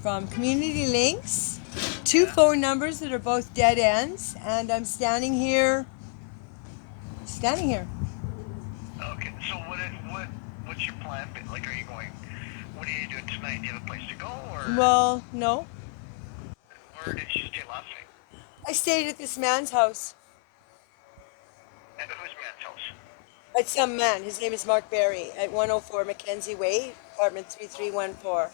From Community Links, two phone numbers that are both dead ends, and I'm standing here. Okay, so what's your plan? Like, are you going? What are you doing tonight? Do you have a place to go, or Well, no. where did you stay last night? I stayed at this man's house. At whose man's house? At some man. His name is Mark Berry at 104 Mackenzie Way, apartment 3314.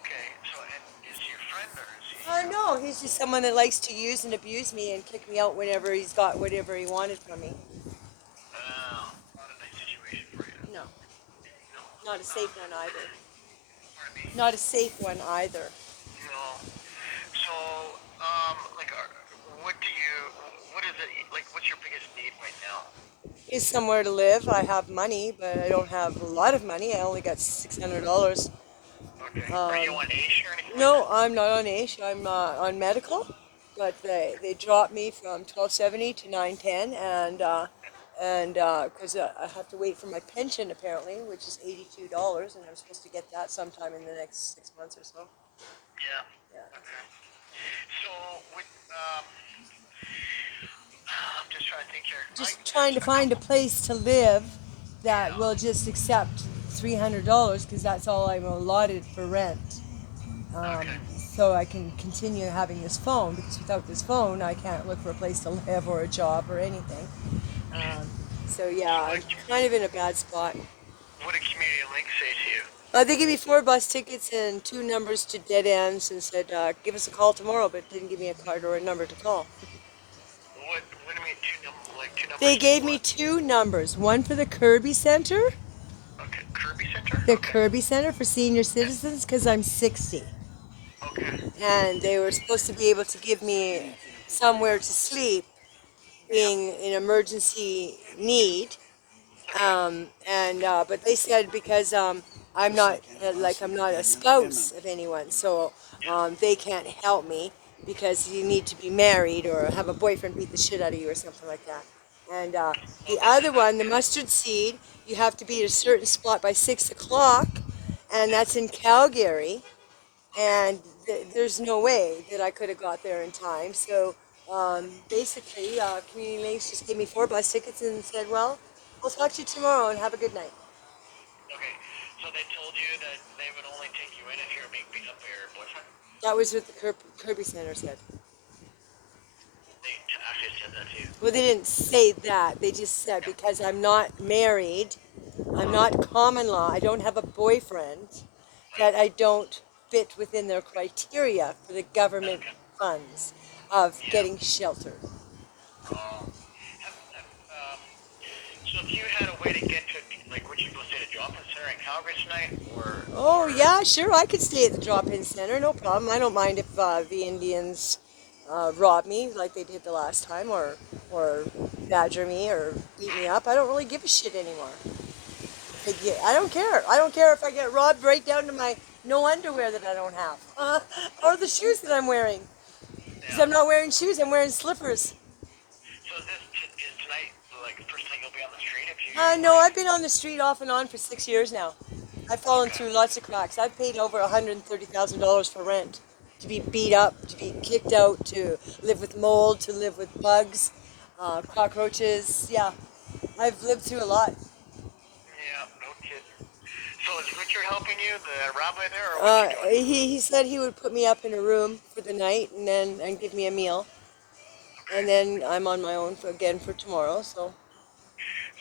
Okay, so and is he your friend or is he? No, he's just someone that likes to use and abuse me and kick me out whenever he's got whatever he wanted from me. Oh, not a nice situation for you. No, No. not a safe one either. Pardon me. Not a safe one either. No. So, like, what is it, like, what's your biggest need right now? Is somewhere to live. I have money, but I don't have a lot of money. I only got $600. Okay. Are you on AISH or anything? No, I'm not on AISH. I'm on medical, but they dropped me from 1270 to 910, and because I have to wait for my pension apparently, which is $82, and I'm supposed to get that sometime in the next 6 months or so. Yeah. Yeah. Okay. So, I'm just trying to think here. Just trying to find a place to live that will just accept $300 because that's all I'm allotted for rent. Okay. So I can continue having this phone because without this phone I can't look for a place to live or a job or anything. So yeah, I'm kind of in a bad spot. What did Community Link say to you? They gave me 4 bus tickets and 2 numbers to dead ends and said, give us a call tomorrow, but didn't give me a card or a number to call. What do you mean two numbers? They gave me 2 numbers, one for the Kirby Center, Okay, Kirby Center? the Okay. Kirby Center for senior citizens because I'm 60. Okay. And they were supposed to be able to give me somewhere to sleep being an emergency need. But they said because I'm not I'm not a spouse of anyone, so they can't help me because you need to be married or have a boyfriend beat the shit out of you or something like that. And the other one, the mustard seed, you have to be at a certain spot by 6 o'clock, and that's in Calgary, and there's no way that I could have got there in time. So basically, Community Links just gave me 4 bus tickets and said, well, we'll talk to you tomorrow and have a good night. Okay. So they told you that they would only take you in if you were being beat up by your boyfriend? That was what the Kirby Center said. They actually said that to you? Well, they didn't say that. They just said because I'm not married, I'm not common law, I don't have a boyfriend, that I don't fit within their criteria for the government funds of getting shelter. So if you had a way to get to, like, would you go stay at a drop-in center in Calgary tonight, or? Oh, yeah, sure, I could stay at the drop-in center, no problem. I don't mind if the Indians rob me like they did the last time, or badger me or beat me up. I don't really give a shit anymore. I don't care. I don't care if I get robbed right down to my no underwear that I don't have, or the shoes that I'm wearing. Because I'm not wearing shoes, I'm wearing slippers. So is tonight, like, the first time you'll be on the street if you? No, I've been on the street off and on for 6 years now. I've fallen through lots of cracks. I've paid over $130,000 for rent, to be beat up, to be kicked out, to live with mold, to live with bugs, cockroaches. Yeah, I've lived through a lot. Yeah, no kidding. So is Richard helping you, the rabbi there, or what's he doing? He said he would put me up in a room for the night and give me a meal. And then I'm on my own again for tomorrow, so.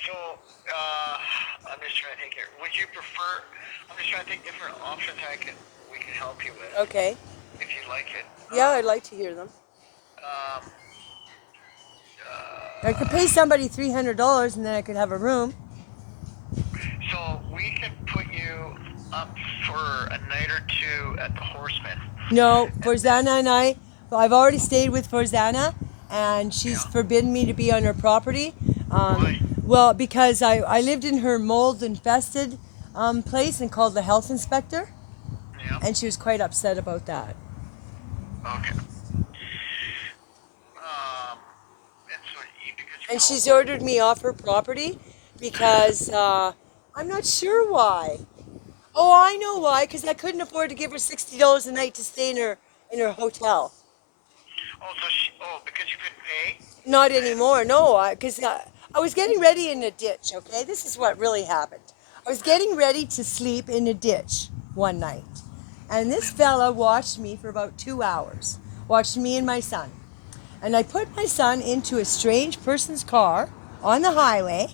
So, I'm just trying to think here. Would you prefer? I'm just trying to think different options we can help you with. Okay. If you like it. Yeah, I'd like to hear them. Um, I could pay somebody $300 and then I could have a room. So we could put you up for a night or 2 at the Horseman. No, Forzana and I've already stayed with Forzana, and she's forbidden me to be on her property. Why? Well, because I lived in her mold-infested place and called the health inspector, Yeah. and she was quite upset about that. Okay. And so because And she's ordered me off her property because I'm not sure why. Oh, I know why, because I couldn't afford to give her $60 a night to stay in her hotel. Oh, because you couldn't pay? Not anymore, no, because I was getting ready in a ditch, okay? This is what really happened. I was getting ready to sleep in a ditch one night, and this fella watched me for about 2 hours, watched me and my son. And I put my son into a strange person's car on the highway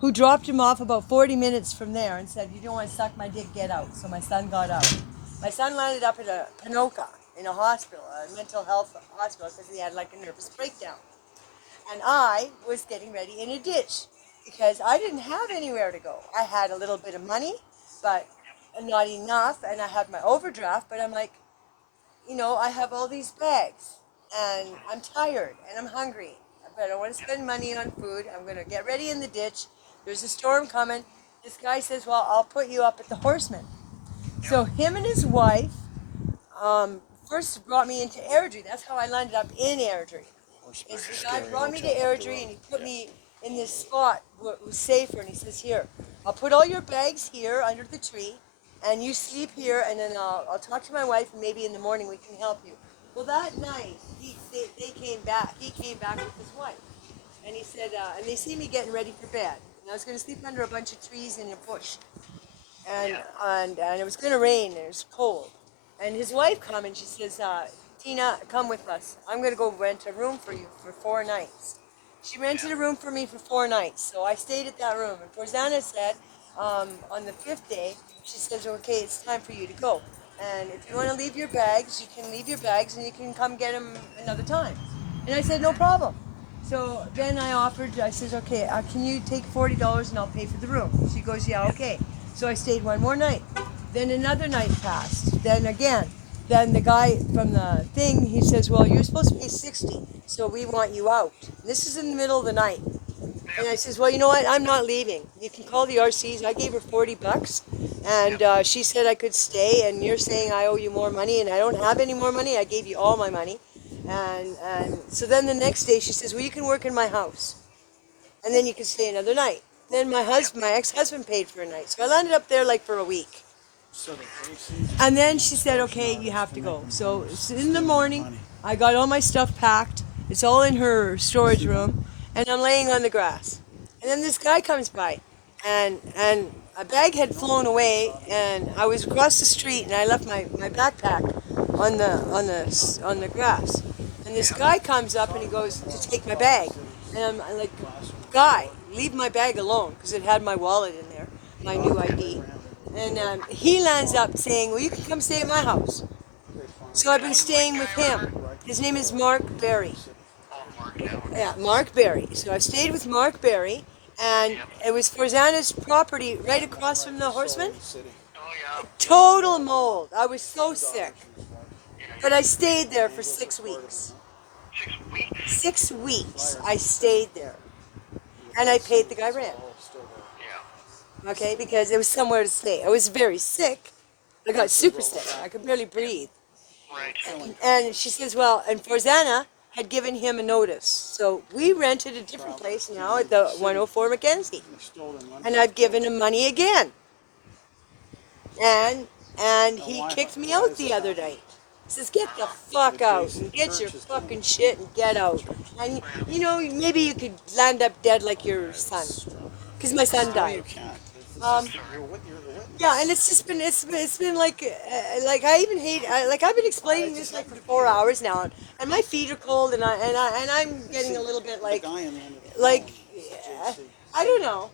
who dropped him off about 40 minutes from there and said, "You don't want to suck my dick, get out." So my son got out. My son landed up at a Panoka in a hospital, a mental health hospital, because he had like a nervous breakdown. And I was getting ready in a ditch because I didn't have anywhere to go. I had a little bit of money, but not enough, and I had my overdraft, but I'm like, I have all these bags, and I'm tired, and I'm hungry, but I don't want to spend money on food. I'm going to get ready in the ditch. There's a storm coming. This guy says, "Well, I'll put you up at the Horseman." So him and his wife first brought me into Airdrie. That's how I landed up in Airdrie. Is the guy brought me to Airdrie, and he put me in this spot where it was safer, and he says, "Here, I'll put all your bags here under the tree, and you sleep here, and then I'll talk to my wife, and maybe in the morning we can help you." Well, that night, they came back. He came back with his wife, and he said, and they see me getting ready for bed. And I was going to sleep under a bunch of trees in a bush, and it was going to rain, and it was cold. And his wife come, and she says, "Tina, come with us. I'm going to go rent a room for you for 4 nights." She rented a room for me for 4 nights, so I stayed at that room. And Forzana said, on the 5th day, she says, "Okay, it's time for you to go. And if you want to leave your bags, you can leave your bags, and you can come get them another time." And I said, "No problem." So then I says, "Okay, can you take $40 and I'll pay for the room?" She goes, "Yeah, okay." So I stayed one more night. Then another night passed. Then again. Then the guy from the thing, he says, "Well, you're supposed to pay 60, so we want you out." This is in the middle of the night. And I says, "Well, you know what? I'm not leaving. You can call the RCs." I gave her $40, and she said I could stay, and you're saying I owe you more money, and I don't have any more money. I gave you all my money. And so then the next day she says, "Well, you can work in my house, and then you can stay another night." Then my ex-husband paid for a night. So I landed up there like for a week. And then she said, "Okay, you have to go." So in the morning, I got all my stuff packed. It's all in her storage room, and I'm laying on the grass. And then this guy comes by, and a bag had flown away, and I was across the street, and I left my backpack on the grass. And this guy comes up, and he goes to take my bag, and I'm like, "Guy, leave my bag alone," because it had my wallet in there, my new ID. And he lands up saying, "Well, you can come stay at my house." So I've been staying with him. His name is Mark Berry. Yeah, Mark Berry. So I've stayed with Mark Berry, and it was Forzana's property right across from the Horseman. Total mold. I was so sick. But I stayed there for 6 weeks. 6 weeks? 6 weeks I stayed there. And I paid the guy rent. Okay, because it was somewhere to stay. I was very sick. I got super sick. I could barely breathe. Right. And she says, "Well," and Forzana had given him a notice. So we rented a different place now at the 104 Mackenzie. And I've given him money again. And he kicked me out the other night. He says, "Get the fuck out and get your fucking shit and get out." And maybe you could land up dead like your son. Because my son died. Yeah, and it's just been like I even hate I've been explaining this like for 4 hours now, and my feet are cold, and I'm getting a little bit like I don't know.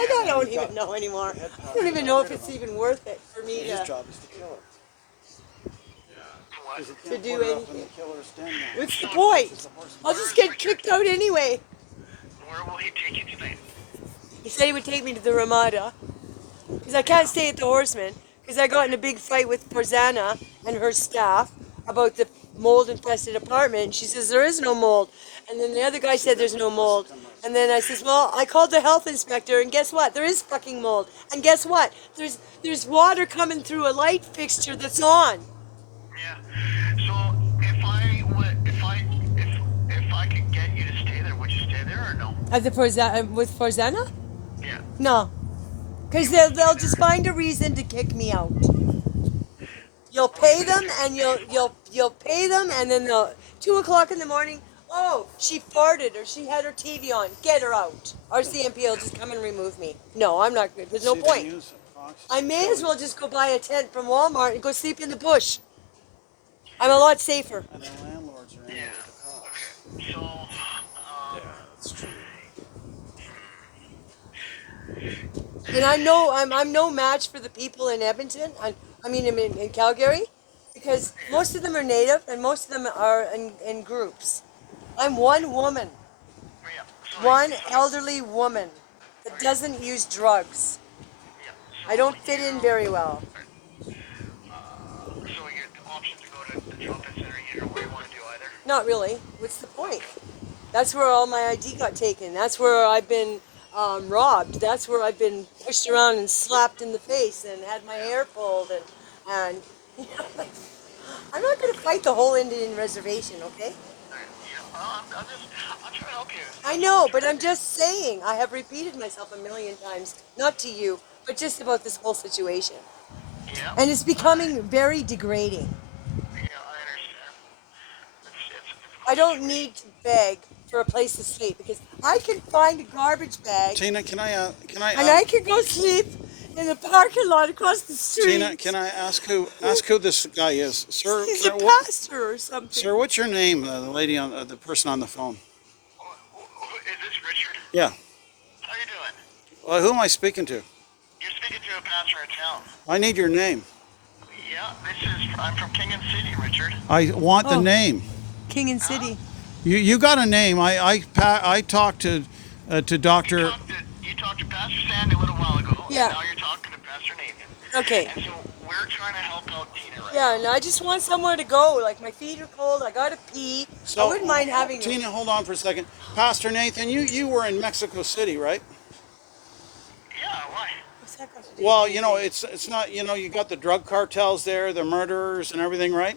I don't even know anymore. I don't even know if it's even worth it for me to do anything. What's the point? I'll just get kicked out anyway. Where will he take you tonight? He said he would take me to the Ramada, because I can't stay at the Horseman, because I got in a big fight with Forzana and her staff about the mold-infested apartment. And she says, "There is no mold." And then the other guy said there's no mold. And then I says, "Well, I called the health inspector, and guess what? There is fucking mold. And guess what? There's water coming through a light fixture that's on." Yeah. So if I could get you to stay there, would you stay there or no? With Forzana? Yeah. No. Because they'll just find a reason to kick me out. You'll pay them, and you'll pay them, and then they'll 2 o'clock in the morning. Oh, she farted or she had her TV on. Get her out. Our CMP will just come and remove me. No, I'm not good. There's no point. I may as well just go buy a tent from Walmart and go sleep in the bush. I'm a lot safer. And the landlords are in Yeah. with the cops. So, Yeah, that's true. And I'm no match for the people in Edmonton. I mean in Calgary, because most of them are native and most of them are in groups. I'm one woman, yeah. one elderly woman that doesn't use drugs. Yeah. I don't fit in very well. So your option to go to the drop-in center, you don't really want to do either? Not really. What's the point? That's where all my ID got taken. That's where I've been robbed. That's where I've been pushed around and slapped in the face and had my hair pulled and you know, I'm not going to fight the whole Indian reservation, okay? Yeah. I'm trying to help you. I know, but I'm just saying. I have repeated myself a million times, not to you, but just about this whole situation. Yeah. And it's becoming very degrading. Yeah, I understand. It's I don't need to beg for a place to sleep because I can find a garbage bag Tina, can I and I can go sleep in the parking lot across the street. Tina, can I ask who this guy is, sir? He's sir, a pastor or something. Sir, what's your name? The lady on the person on the phone. Is this Richard? Yeah. How you doing? Well, who am I speaking to? You're speaking to a pastor in town. I need your name. Yeah, I'm from King and City, Richard. I want the Oh. name. King and City. You got a name. I talked to Doctor. You talked to Pastor Sandy a little while ago. Yeah. And now you're talking to Pastor Nathan. Okay. And so we're trying to help out Tina right Yeah, and I just want somewhere to go. Like my feet are cold. I gotta pee. I wouldn't mind having. Tina, hold on for a second. Pastor Nathan, you were in Mexico City, right? Yeah, why? What's that got to do? Well, you know, it's not, you know, you got the drug cartels there, the murderers and everything, right?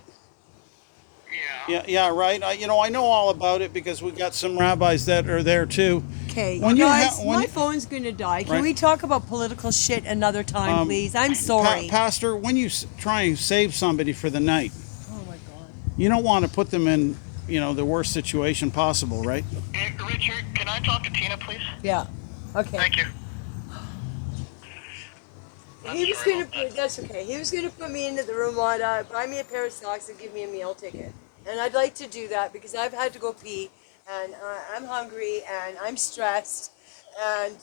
Yeah. Yeah, right. I know all about it because we got some rabbis that are there too. Okay, When you guys, ha- when my you- phone's gonna die. Can Right. we talk about political shit another time, please? I'm sorry. Pastor, when you try and save somebody for the night, Oh my God. you don't want to put them in, you know, the worst situation possible, right? Hey, Richard, can I talk to Tina, please? Yeah. Okay. Thank you. He was gonna put. That's okay. He was gonna put me into the Ramada, buy me a pair of socks, and give me a meal ticket. And I'd like to do that because I've had to go pee, and I'm hungry, and I'm stressed, and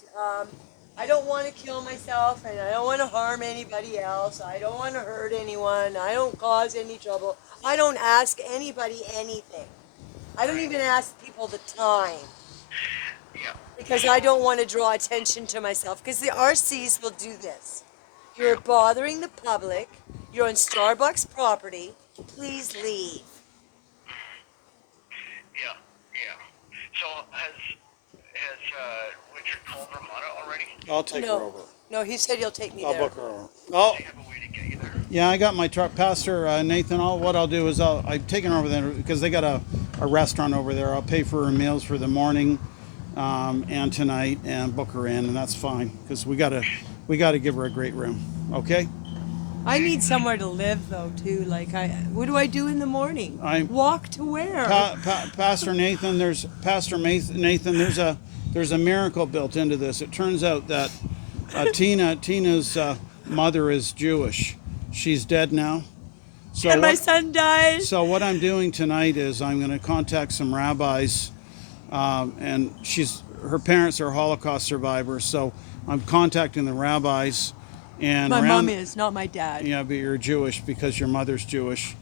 I don't want to kill myself, and I don't want to harm anybody else. I don't want to hurt anyone. I don't cause any trouble. I don't ask anybody anything. I don't even ask people the time Yeah. because I don't want to draw attention to myself because the RCs will do this. You're bothering the public. You're on Starbucks property. Please leave. Yeah. So has Richard called Ramada already? I'll take her over. No, he said he'll take me I'll there. book her over. Oh, They have a way to get you there. yeah, I got my truck. Pastor Nathan, what I'll do is I've taken her over there because they got a restaurant over there. I'll pay for her meals for the morning and tonight and book her in, and that's fine because we gotta give her a great room. Okay? I need somewhere to live though too. Like what do I do in the morning? Walk to where? Pastor Nathan, there's a miracle built into this. It turns out that Tina's mother is Jewish. She's dead now. So And my son died. So what I'm doing tonight is I'm going to contact some rabbis, and her parents are Holocaust survivors. So I'm contacting the rabbis. And My mom is, not my dad. Yeah, but you're Jewish because your mother's Jewish.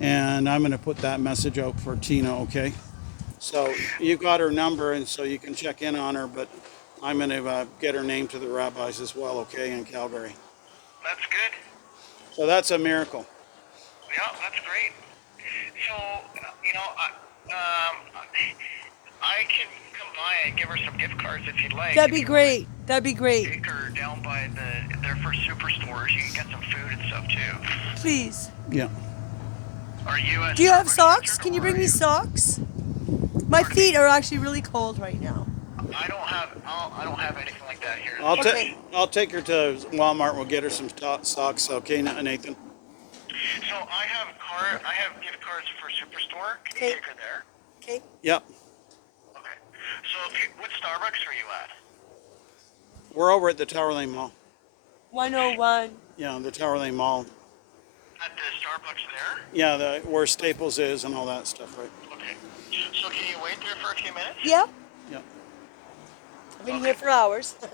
And I'm going to put that message out for Tina, okay? So you got her number, and so you can check in on her, but I'm going to get her name to the rabbis as well, okay, in Calgary. That's good. So that's a miracle. Yeah, that's great. So, I can come by and give her some gift cards if you'd like. That'd be great. That'd be great. Take her down by their first superstores. You can get some food and stuff too. Please. Yeah. Are you? Do you have socks? Can you bring me socks? My feet are actually really cold right now. I don't have anything like that here. Okay. I'll take her to Walmart. We'll get her some socks. Okay, Nathan. So I have gift cards for Superstore. Can you Okay. take her there? Okay. Yep. Okay. So what Starbucks are you at? We're over at the Tower Lane Mall. 101. Yeah, the Tower Lane Mall. At the Starbucks there? Yeah, where Staples is and all that stuff, right? Okay. So can you wait there for a few minutes? Yeah. Yep. I've been here for hours. No,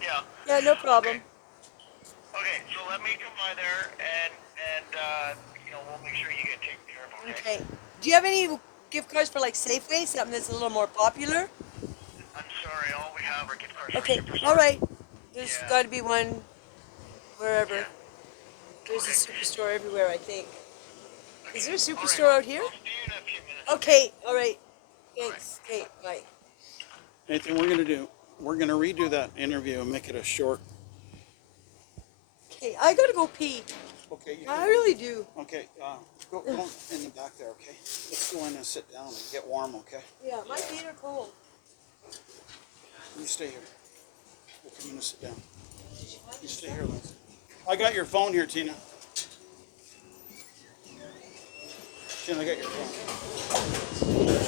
yeah. Yeah, no problem. Okay, so let me come by there and we'll make sure you get taken care of. Okay. Okay. Do you have any gift cards for like Safeway, something that's a little more popular? I'm sorry, all we have are gift cards Okay. for Superstore. All right. There's Yeah. got to be one wherever. Yeah. There's a Okay. superstore everywhere, I think. Is there a All right, superstore out here? I'll see you in a few minutes. Okay. All right. Thanks. Okay. Bye. Nathan, we're gonna redo that interview and make it a short. Okay. I gotta go pee. Okay. I really do. Okay. Go in the back there. Okay. Let's go in and sit down and get warm. Okay. Yeah, my feet are cold. You stay here. We'll come in and sit down. You stay here, Liz. I got your phone here, Tina. Tina, I got your phone.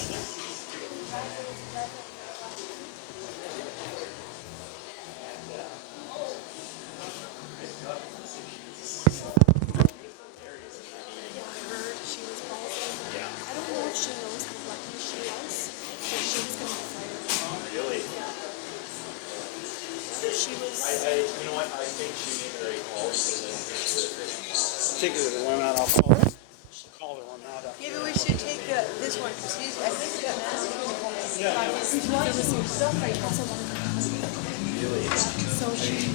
heard she was balding. I don't know if she knows how lucky she was, but she was going to be fired. Really? She was. You know what? I think she made the right call because I don't think she would have. Take her to the women. I'll call her. Call her on that. Maybe we should take this one because I think we got nasty. There was also one. So she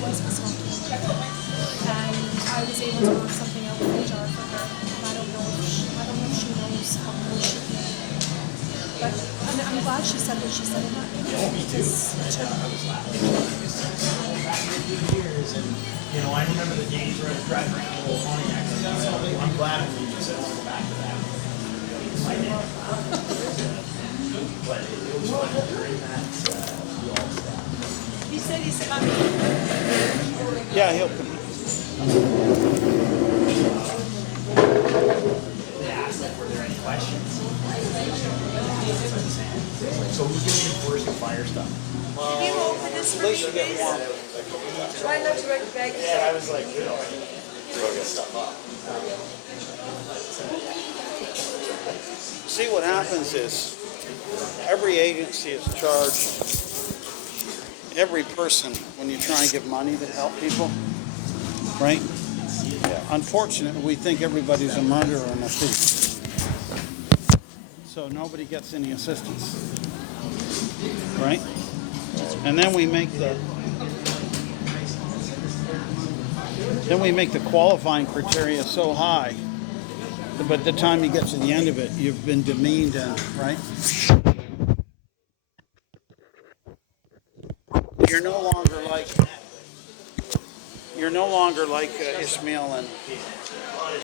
was assaulted, and I was able to work something out with HR for her. And I don't know if she knows how close she came. But I'm glad she said what she said in that video because Years and I remember the days where I was driving around the whole Pontiac. So I'm glad I'm leaving because I don't want to go back to that. I did. But it was fun during that all stuff. He said he's coming. Yeah, he'll come. They asked like, were there any questions? So who's going to enforce the fire stuff? Can you open this for me, please? Try not to wreck the bag. Yeah, I was like, throw this stuff up. See, what happens is every agency is charged, every person, when you try and give money to help people, right? Unfortunately, we think everybody's a murderer and a thief. So nobody gets any assistance, right? And then we make the qualifying criteria so high, but by the time you get to the end of it, you've been demeaned, right? You're no longer like Ishmael